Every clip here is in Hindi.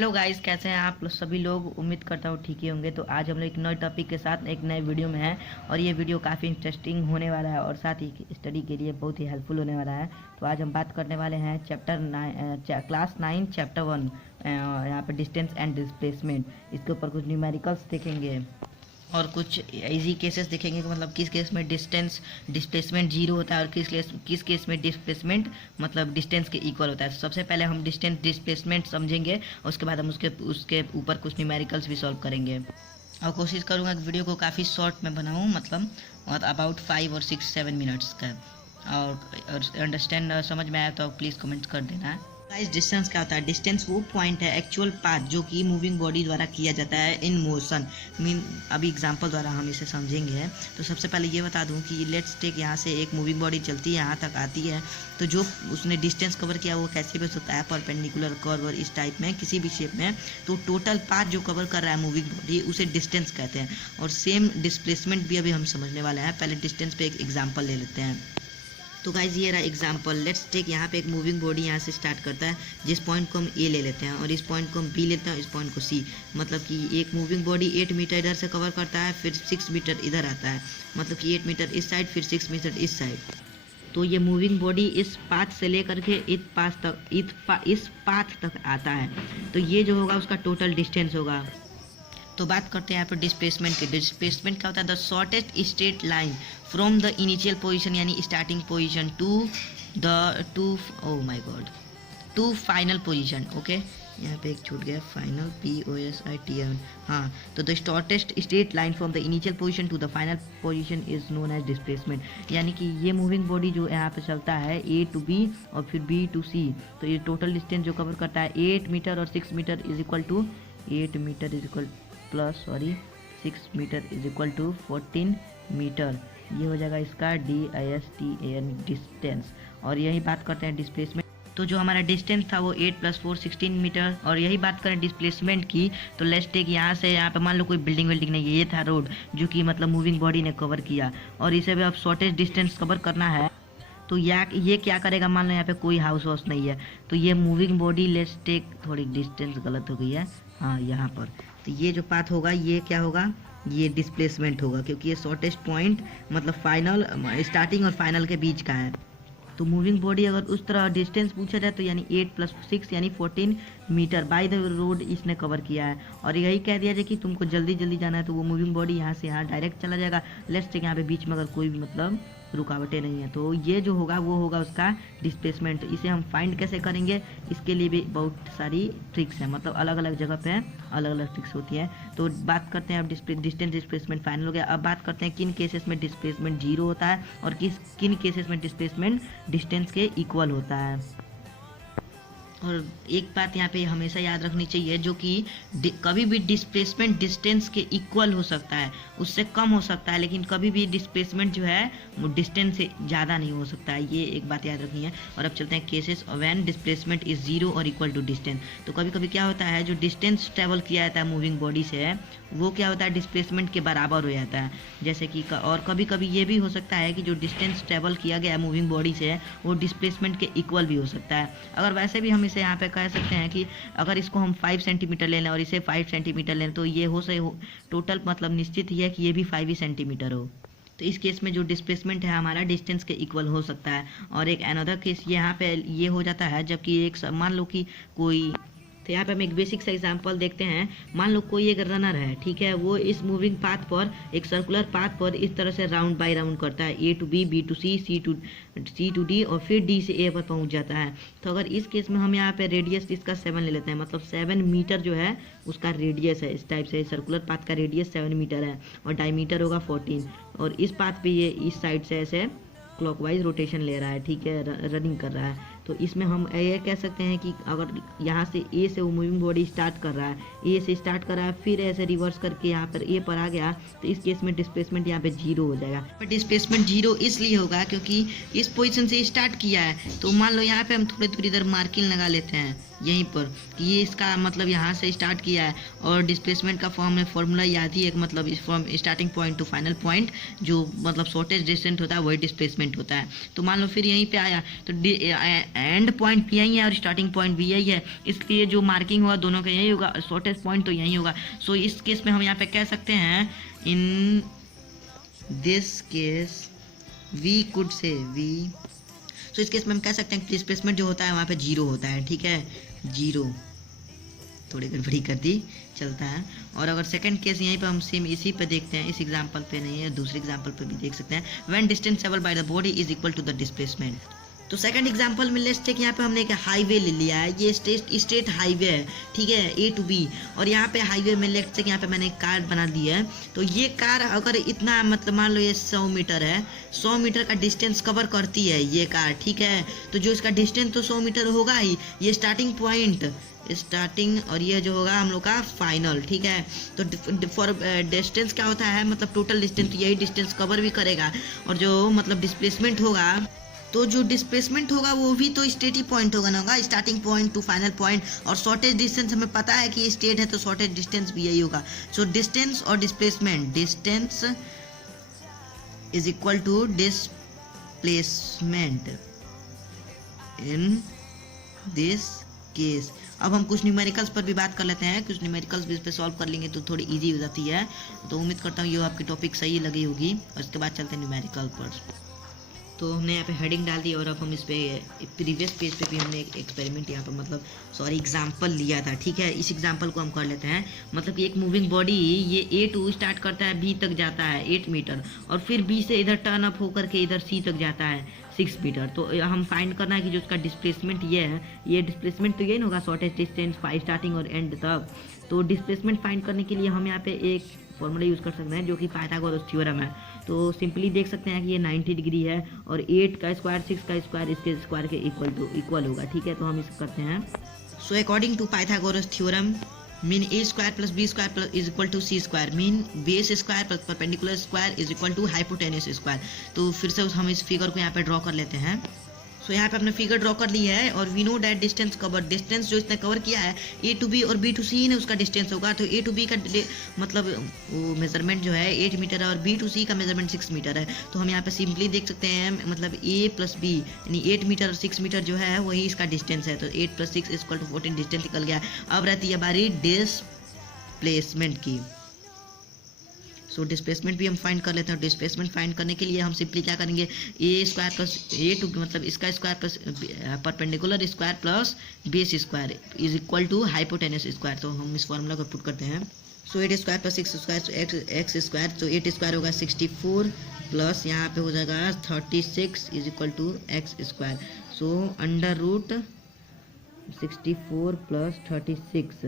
हेलो गाइस, कैसे हैं आप लोग सभी लोग। उम्मीद करता हूँ ठीक ही होंगे। तो आज हम लोग एक नए टॉपिक के साथ एक नए वीडियो में हैं और ये वीडियो काफ़ी इंटरेस्टिंग होने वाला है और साथ ही स्टडी के लिए बहुत ही हेल्पफुल होने वाला है। तो आज हम बात करने वाले हैं क्लास 9 चैप्टर 1, यहाँ पे डिस्टेंस एंड डिस्प्लेसमेंट। इसके ऊपर कुछ न्यूमेरिकल्स देखेंगे और कुछ इजी केसेस देखेंगे कि मतलब किस केस में डिस्प्लेसमेंट जीरो होता है और किस केस में डिस्प्लेसमेंट मतलब डिस्टेंस के इक्वल होता है। सबसे पहले हम डिस्टेंस डिस्प्लेसमेंट समझेंगे और उसके बाद हम उसके ऊपर कुछ न्यूमेरिकल्स भी सॉल्व करेंगे। और कोशिश करूँगा कि वीडियो को काफ़ी शॉर्ट में बनाऊँ, मतलब अबाउट 5 और 6-7 मिनट्स का। और अंडरस्टैंड समझ में आया तो प्लीज़ कमेंट कर देना। गाइस, डिस्टेंस क्या होता है? डिस्टेंस वो पॉइंट है, एक्चुअल पाथ जो कि मूविंग बॉडी द्वारा किया जाता है इन मोशन। अभी एग्जांपल द्वारा हम इसे समझेंगे। तो सबसे पहले ये बता दूं कि लेट्स टेक यहाँ से एक मूविंग बॉडी चलती है, यहाँ तक आती है। तो जो उसने डिस्टेंस कवर किया वो कैसे बेस होता है? परपेंडिकुलर, कर्व और इस टाइप में किसी भी शेप में। तो टोटल पाथ जो कवर कर रहा है मूविंग बॉडी उसे डिस्टेंस कहते हैं। और सेम डिस्प्लेसमेंट भी अभी हम समझने वाले हैं। पहले डिस्टेंस पे एक एग्जाम्पल ले लेते हैं। तो गाइज ये रहा एग्जाम्पल। लेट्स टेक यहाँ पे एक मूविंग बॉडी यहाँ से स्टार्ट करता है, जिस पॉइंट को हम ए ले लेते हैं और इस पॉइंट को हम बी लेते हैं और इस पॉइंट को सी। मतलब कि एक मूविंग बॉडी 8 मीटर इधर से कवर करता है, फिर 6 मीटर इधर आता है। मतलब कि 8 मीटर इस साइड, फिर 6 मीटर इस साइड। तो ये मूविंग बॉडी इस पाथ से लेकर के इस पाथ तक आता है। तो ये जो होगा उसका टोटल डिस्टेंस होगा। तो बात करते हैं यहाँ पर डिस्प्लेसमेंट की। डिस्प्लेसमेंट क्या होता है? The shortest straight line from the initial position यानी starting position to final position. Okay, यहाँ पे एक छूट गया, फाइनल POSITN। हाँ, तो the shortest straight line from the initial position to the final position is known as displacement. यानी कि ये मूविंग बॉडी जो यहाँ पे चलता है A to B और फिर B to C, तो ये टोटल डिस्टेंस जो कवर करता है 8 मीटर और 6 metre is equal to 8 metre is equal plus 6 metre is equal to 14 metre. ये हो जाएगा इसका DISTAN डिस्टेंस। और यही बात करते हैं डिस्प्लेसमेंट। तो जो हमारा डिस्टेंस था वो 8 + 4 16 मीटर। और यही बात करें डिस्प्लेसमेंट की, तो लेट्स टेक यहाँ से यहाँ पे मान लो कोई बिल्डिंग नहीं है, ये था रोड जो कि मतलब मूविंग बॉडी ने कवर किया और इसे भी अब शॉर्टेस्ट डिस्टेंस कवर करना है। तो ये क्या करेगा? मान लो यहाँ पे कोई हाउस नहीं है, तो ये मूविंग बॉडी लेट्स टेक, थोड़ी डिस्टेंस गलत हो गई है, हाँ यहाँ पर। तो ये जो पाथ होगा ये क्या होगा? ये डिस्प्लेसमेंट होगा, क्योंकि ये शॉर्टेस्ट पॉइंट मतलब फाइनल स्टार्टिंग और फाइनल के बीच का है। तो मूविंग बॉडी अगर उस तरह डिस्टेंस पूछा जाए तो यानी 8 + 6 यानी 14 मीटर बाय द रोड इसने कवर किया है। और यही कह दिया जाए कि तुमको जल्दी जाना है तो वो मूविंग बॉडी यहाँ से यहाँ डायरेक्ट चला जाएगा। लेट्स टेक यहाँ पे बीच में अगर कोई भी मतलब रुकावटें नहीं है, तो ये जो होगा वो होगा उसका डिस्प्लेसमेंट। इसे हम फाइंड कैसे करेंगे? इसके लिए भी बहुत सारी ट्रिक्स हैं, मतलब अलग अलग जगह पे अलग अलग ट्रिक्स होती है। तो बात करते हैं अब डिस्टेंस डिस्प्लेसमेंट फाइनल हो गया। अब बात करते हैं किन केसेस में डिस्प्लेसमेंट जीरो होता है और किन केसेस में डिस्प्लेसमेंट डिस्टेंस के इक्वल होता है। और एक बात यहाँ पे हमेशा याद रखनी चाहिए, जो कि कभी भी डिस्प्लेसमेंट डिस्टेंस के इक्वल हो सकता है, उससे कम हो सकता है, लेकिन कभी भी डिस्प्लेसमेंट जो है वो डिस्टेंस से ज़्यादा नहीं हो सकता है। ये एक बात याद रखनी है। और अब चलते हैं cases when displacement is zero और इक्वल टू डिस्टेंस। तो कभी कभी क्या होता है, जो डिस्टेंस ट्रेवल किया जाता है मूविंग बॉडी से वो क्या होता है? डिस्प्लेसमेंट के बराबर हो जाता है। जैसे कि और कभी कभी ये भी हो सकता है कि जो डिस्टेंस ट्रेवल किया गया है मूविंग बॉडी से वो डिस्प्लेसमेंट के इक्वल भी हो सकता है। अगर वैसे भी हम इसे यहाँ पे कह सकते हैं कि अगर इसको हम 5 सेंटीमीटर ले लें और इसे 5 सेंटीमीटर लें तो ये टोटल मतलब निश्चित ही है कि ये भी 5 ही सेंटीमीटर हो। तो इस केस में जो डिस्प्लेसमेंट है हमारा डिस्टेंस के इक्वल हो सकता है। और एक अनदर केस यहाँ पे ये हो जाता है जबकि एक मान लो कि कोई, तो यहाँ पे हम एक बेसिक सा एग्जांपल देखते हैं। मान लो कोई एक रनर है, ठीक है, वो इस मूविंग पाथ पर एक सर्कुलर पाथ पर इस तरह से राउंड बाय राउंड करता है, A to B, B to C, C to D और फिर D से A पर पहुंच जाता है। तो अगर इस केस में हम यहाँ पे रेडियस इसका 7 ले लेते हैं, मतलब 7 मीटर जो है उसका रेडियस है। इस टाइप से सर्कुलर पाथ का रेडियस 7 मीटर है और डायमीटर होगा 14। और इस पाथ पे ये इस साइड से ऐसे क्लॉकवाइज रोटेशन ले रहा है, ठीक है, रनिंग कर रहा है। तो इसमें हम ये कह सकते हैं कि अगर यहाँ से ए से वो मूविंग बॉडी स्टार्ट कर रहा है, ए से स्टार्ट कर रहा है, फिर ऐसे रिवर्स करके यहाँ पर ए पर आ गया, तो इस केस में डिस्प्लेसमेंट यहाँ पे जीरो हो जाएगा। पर डिस्प्लेसमेंट जीरो इसलिए होगा क्योंकि इस पोजीशन से स्टार्ट किया है। तो मान लो यहाँ पे हम थोड़ी थोड़ी इधर मार्किंग लगा लेते हैं यहीं पर कि ये इसका मतलब यहाँ से स्टार्ट किया है। और डिस्प्लेसमेंट का फॉर्मूला याद ही एक, मतलब इस from starting point two final point जो मतलब शॉर्टेस्ट डिस्टेंस होता है वही डिस्प्लेसमेंट होता है। तो मान लो फिर यहीं पे आया तो एंड पॉइंट भी यही है और स्टार्टिंग पॉइंट भी यही है, इसलिए जो मार्किंग होगा दोनों का यही होगा, शॉर्टेस्ट पॉइंट तो यही होगा। सो इस केस में हम यहाँ पे कह सकते हैं in this case we could say we, so इस केस में हम कह सकते हैं कि डिस्प्लेसमेंट जो होता है वहाँ पे जीरो होता है, ठीक है, जीरो, थोड़ी गड़बड़ी कर दी, चलता है। और अगर सेकंड केस यहीं पे हम सेम इसी पे देखते हैं, इस एग्जांपल पे नहीं है, दूसरे एग्जांपल पे भी देख सकते हैं, when distance travel by the body is equal to the displacement. तो सेकंड एग्जांपल में लेट्स टेक, यहाँ पे हमने एक हाईवे ले लिया है, ये स्टेट हाईवे है, ठीक है, ए टू बी, और यहाँ पे हाईवे में लेट्स टेक यहाँ पे मैंने एक कार बना दी है। तो ये कार अगर इतना मतलब मान लो ये 100 मीटर है, 100 मीटर का डिस्टेंस कवर करती है ये कार, ठीक है, तो जो इसका डिस्टेंस तो 100 मीटर होगा ही, ये स्टार्टिंग पॉइंट स्टार्टिंग और ये जो होगा हम लोग का फाइनल, ठीक है। तो फॉर डिस्टेंस क्या होता है, मतलब टोटल डिस्टेंस, यही डिस्टेंस कवर भी करेगा, और जो मतलब डिस्प्लेसमेंट होगा, तो जो डिस्प्लेसमेंट होगा वो भी तो स्टेट पॉइंट होगा ना, होगा starting point two final point, और शॉर्टेज डिस्टेंस हमें पता है कि स्टेट है तो शॉर्टेज डिस्टेंस भी यही होगा। सो डिस्टेंस और displacement, distance is equal to displacement in this case. अब हम कुछ न्यूमेरिकल्स पर भी बात कर लेते हैं, कुछ न्यूमेरिकल्स भी इस पे सॉल्व कर लेंगे तो थोड़ी इजी हो जाती है। तो उम्मीद करता हूँ ये आपकी टॉपिक सही लगी होगी, और इसके बाद चलते हैं न्यूमेरिकल पर। तो हमने यहाँ पे हेडिंग डाल दी, और अब हम इस पे प्रीवियस पेज पे भी हमने एक एक्सपेरिमेंट यहाँ पे मतलब एग्जांपल लिया था, ठीक है। इस एग्जांपल को हम कर लेते हैं, मतलब कि एक मूविंग बॉडी ये A2 स्टार्ट करता है, B तक जाता है 8 मीटर, और फिर B से इधर टर्न अप होकर के इधर C तक जाता है 6 मीटर। तो हम फाइंड करना है कि जो उसका डिस्प्लेसमेंट ये है, ये डिस्प्लेसमेंट तो ये नहीं होगा शॉर्टेस्ट डिस्टेंस स्टार्टिंग और एंड तक। तो डिस्प्लेसमेंट फाइंड करने के लिए हम यहाँ पे एक फॉर्मूला यूज़ कर सकते हैं जो कि पाइथागोरस थ्योरम है। तो सिंपली देख सकते हैं कि ये 90 डिग्री है, और 8 का स्क्वायर 6 का स्क्वायर इसके स्क्वायर के इक्वल होगा, ठीक है। तो हम इसे करते हैं। So according to Pythagoras theorem, mean A square plus B square plus is equal to C square, mean base square plus perpendicular square is equal to hypotenuse square. तो फिर से हम इस फिगर को यहाँ पे ड्रॉ कर लेते हैं। सो यहाँ पे अपने फिगर ड्रॉ कर ली है, और we know that distance cover, distance जो इसने कवर किया है ए टू बी और बी टू सी ने उसका डिस्टेंस होगा। तो ए टू बी का मतलब वो मेजरमेंट जो है 8 मीटर है, और बी टू सी का मेजरमेंट 6 मीटर है। तो हम यहाँ पे सिंपली देख सकते हैं, मतलब ए प्लस बी यानी 8 मीटर और 6 मीटर जो है वही इसका डिस्टेंस है। तो 8 प्लस 6 इक्वल टू 14 डिस्टेंस निकल गया। अब रहती है बारी डिस्प्लेसमेंट की। सो डिस्प्लेसमेंट भी हम फाइंड कर लेते हैं। डिस्प्लेसमेंट फाइंड करने के लिए हम सिंपली क्या करेंगे, A square plus A to मतलब इसका square plus perpendicular square plus base square is equal to hypotenuse square. तो हम इस फॉर्मूला को पुट करते हैं। So 8 square plus 6 square X square, तो 8 स्क्वायर होगा 64 प्लस यहाँ पे हो जाएगा 36 is equal to x square. So under root 64 प्लस 36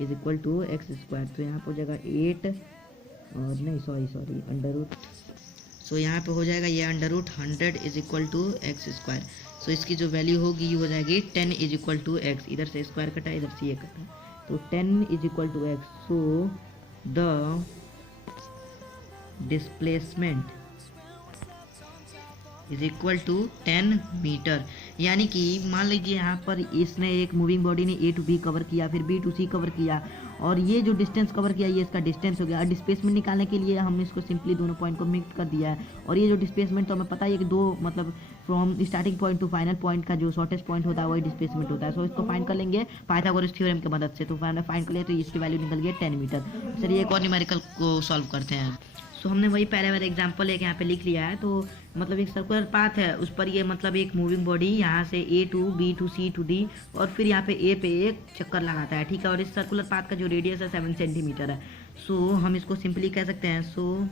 is equal to x square. तो यहाँ पे हो जाएगा 8 और नहीं सॉरी अंडर रूट। सो यहाँ पे हो जाएगा ये under root 100 is equal to x square. So इसकी जो वैल्यू होगी ये हो जाएगी 10 इज इक्वल टू एक्स। इधर से स्क्वायर कटा, इधर से ये कटा, तो 10 is equal to X. So the displacement is equal to 10 metre. यानी कि मान लीजिए यहाँ पर इसने एक मूविंग बॉडी ने ए टू बी कवर किया, फिर बी टू सी कवर किया, और ये जो डिस्टेंस कवर किया ये इसका डिस्टेंस हो गया। डिस्प्लेसमेंट निकालने के लिए हमने इसको सिंपली दोनों पॉइंट को मिक्स कर दिया है। और ये जो डिस्प्लेसमेंट तो हमें पता ही है कि दो मतलब from starting point two final point का जो शॉर्टेस्ट पॉइंट होता है वही डिस्प्लेसमेंट होता है। सो इसको फाइंड कर लेंगे पाइथागोरस थ्योरम की मदद से। तो फाइंड कर लिया, तो इसकी वैल्यू निकल गई 10 मीटर। चलिए एक और न्यूमेरिकल को सॉल्व करते हैं। सो हमने वही पहले वाला एग्जांपल एक यहाँ पे लिख लिया है। तो मतलब एक सर्कुलर पाथ है, उस पर ये मतलब एक मूविंग बॉडी यहाँ से A to B to C to D, और फिर यहाँ पे ए पे एक चक्कर लगाता है, ठीक है। और इस सर्कुलर पाथ का जो रेडियस है 7 सेंटीमीटर है। सो हम इसको सिंपली कह सकते हैं सो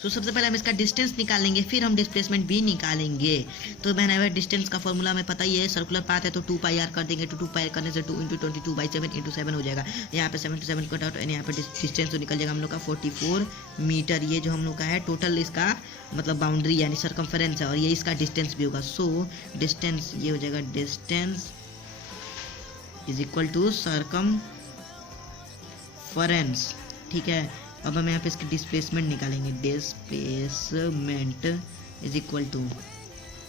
सबसे पहले हम इसका डिस्टेंस निकालेंगे, फिर हम डिस्प्लेसमेंट भी निकालेंगे। तो मैंने डिस्टेंस का फॉर्मूला हमें पता ही है, सर्कुलर पाथ है तो 2 पाई आर कर देंगे। तो 2 पाई आर करने से 2 × 22/7 × 7 हो जाएगा। यहाँ पे 7 to 7 कट आउट, और यहाँ पे डिस्टेंस तो निकल जाएगा हम लोग का 44 मीटर। ये जो हम लोग का है टोटल इसका मतलब बाउंड्री यानी सर्कमफेरेंस है, और ये इसका डिस्टेंस भी होगा। सो डिस्टेंस ये हो जाएगा, distance is equal to circumference, ठीक है। अब हम यहाँ पे इसकी डिस्प्लेसमेंट निकालेंगे। Displacement is equal to,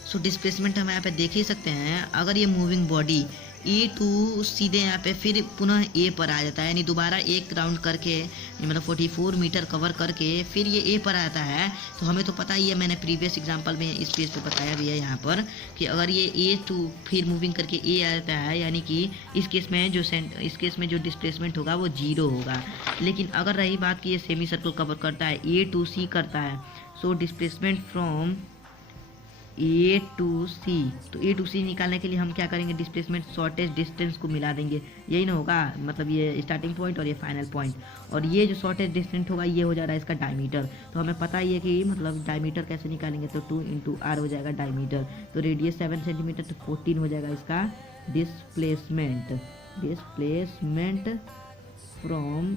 so displacement हम यहाँ पे देख ही सकते हैं। अगर ये मूविंग बॉडी A2 सीधे यहाँ पे फिर पुनः A पर आ जाता है, यानी दोबारा एक राउंड करके मतलब 44 मीटर कवर करके फिर ये A पर आता है। तो हमें तो पता ही है, मैंने प्रीवियस एग्जांपल में इस पेज पे बताया भी है यहाँ पर कि अगर ये A2 फिर मूविंग करके A आता है, यानी कि इस केस में जो डिस्प्लेसमेंट होगा वो 0 होगा। लेकिन अगर रही बात कि ये सेमी सर्कल कवर करता है, A2C करता है, सो डिस्प्लेसमेंट फ्रॉम A2C, तो A2C निकालने के लिए हम क्या करेंगे, डिस्प्लेसमेंट शॉर्टेस्ट डिस्टेंस को मिला देंगे, यही ना होगा, मतलब ये स्टार्टिंग पॉइंट और ये फाइनल पॉइंट, और ये जो शॉर्टेस्ट डिस्टेंस होगा ये हो जा रहा है इसका डायमीटर। तो हमें पता ही है कि मतलब डायमीटर कैसे निकालेंगे, तो 2 इंटू आर हो जाएगा डायमीटर, तो रेडियस 7 सेंटीमीटर, तो 14 हो जाएगा इसका डिस्प्लेसमेंट फ्रॉम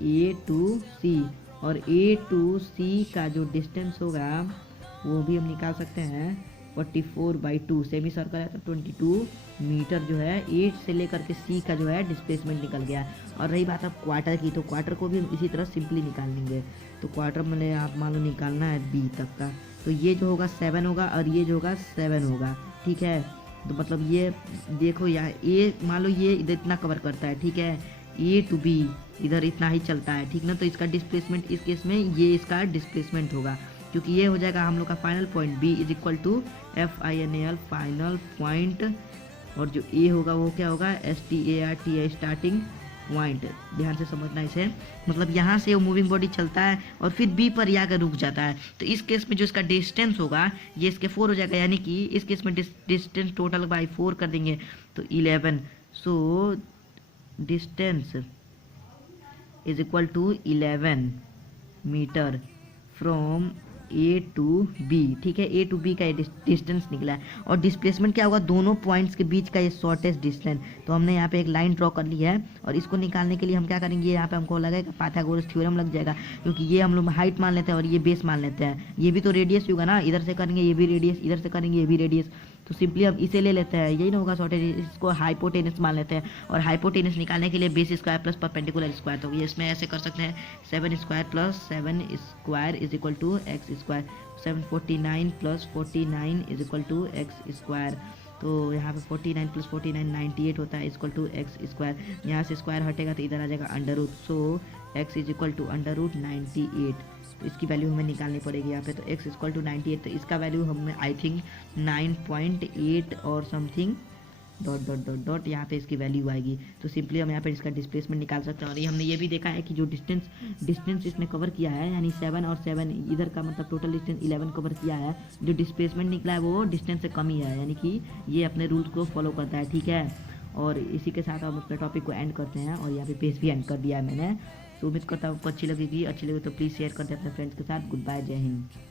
A2C। और A2C का जो डिस्टेंस होगा वो भी हम निकाल सकते हैं 44/2, सेमी सर्कल है तो 22 मीटर जो है 8 से लेकर के C का जो है डिस्प्लेसमेंट निकल गया। और रही बात अब क्वार्टर की, तो क्वार्टर को भी हम इसी तरह सिंपली निकाल लेंगे। तो क्वार्टर में आप मान लो निकालना है B तक का, तो ये जो होगा 7 होगा और ये जो होगा 7 होगा, ठीक है। तो मतलब ये देखो यहाँ A मान लो ये इधर इतना कवर करता है, ठीक है, A to B इधर इतना ही चलता है, ठीक ना। तो इसका डिस्प्लेसमेंट इस केस में ये इसका डिस्प्लेसमेंट होगा, क्योंकि ये हो जाएगा हम लोग का final point B is equal to FINAL final point, और जो A होगा वो क्या होगा START स्टार्टिंग पॉइंट। ध्यान से समझना इसे, मतलब यहाँ से वो मूविंग बॉडी चलता है और फिर B पर आकर रुक जाता है। तो इस केस में जो इसका डिस्टेंस होगा ये इसके 4 हो जाएगा, यानी कि इस केस में डिस्टेंस टोटल बाई 4 कर देंगे तो 11। So distance is equal to 11 meter from A to B, ठीक है, A to B का डिस्टेंस निकला है। और डिस्प्लेसमेंट क्या होगा, दोनों पॉइंट्स के बीच का ये शॉर्टेस्ट डिस्टेंस। तो हमने यहाँ पे एक लाइन ड्रॉ कर ली है, और इसको निकालने के लिए हम क्या करेंगे, यहाँ पे हमको लगेगा पाइथागोरस थ्योरम लग जाएगा, क्योंकि ये हम लोग हाइट मान लेते हैं और ये बेस मान लेते हैं। ये भी तो रेडियस होगा ना, इधर से करेंगे ये भी रेडियस, इधर से करेंगे ये भी रेडियस, तो सिंपली अब इसे ले लेते हैं, यही ना होगा शॉर्टेज, इसको हाइपोटेनस मान लेते हैं। और हाइपोटेनस निकालने के लिए base square plus perpendicular square, तो ये इसमें ऐसे कर सकते हैं 7 square plus 7 square is equal to x square, 749 plus 49 is equal to x square. तो यहाँ पे 49 प्लस 49 98 होता है इक्वल टू एक्स स्क्वायर। यहाँ से स्क्वायर हटेगा तो इधर आ जाएगा under root, so x is equal to under root 98। तो इसकी वैल्यू हमें निकालनी पड़ेगी यहाँ पे, तो x इक्वल टू 98, तो इसका वैल्यू हमें आई थिंक 9.8 और something dot dot dot dot यहाँ पे इसकी वैल्यू आएगी। तो सिंपली हम यहाँ पे इसका डिस्प्लेसमेंट निकाल सकते हैं। और ये हमने ये भी देखा है कि जो डिस्टेंस इसने कवर किया है, यानी 7 और 7 इधर का मतलब टोटल डिस्टेंस 11 कवर किया है, जो डिस्प्लेसमेंट निकला है वो डिस्टेंस से कम ही है, यानी कि ये अपने रूल्स को फॉलो करता है, ठीक है। और इसी के साथ हम अपने टॉपिक को एंड करते हैं, और यहाँ पे पेज भी एंड कर दिया है मैंने। तो उम्मीद करता हूँ आपको अच्छी लगी तो प्लीज़ शेयर कर दें अपने फ्रेंड्स के साथ। गुड बाय, जय हिंद।